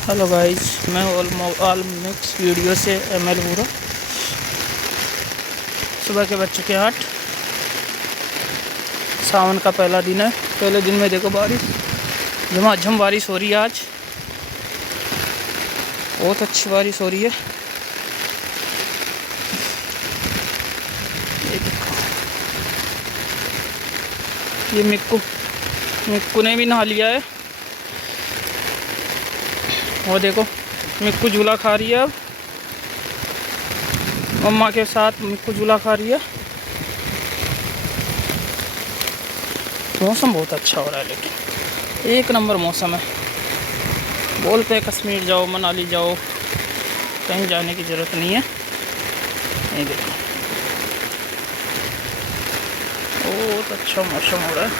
Hello guys, मैं all mix video से ML पूरा। सुबह के बज चुके 8। सावन का पहला दिन है। पहले दिन में देखो बारिश, झमाझम बारिश हो रही है। आज बहुत अच्छी बारिश हो रही है। ये देखो, ये मिक्कू ने भी नहा लिया है। वो देखो, मिक्कू झूला खा रही है। अब मम्मा के साथ मिक्कू झूला खा रही है। मौसम बहुत अच्छा हो रहा है, लेकिन एक नंबर मौसम है। बोलते हैं कश्मीर जाओ, मनाली जाओ, कहीं जाने की ज़रूरत नहीं है। ये देखो, बहुत अच्छा मौसम हो रहा है।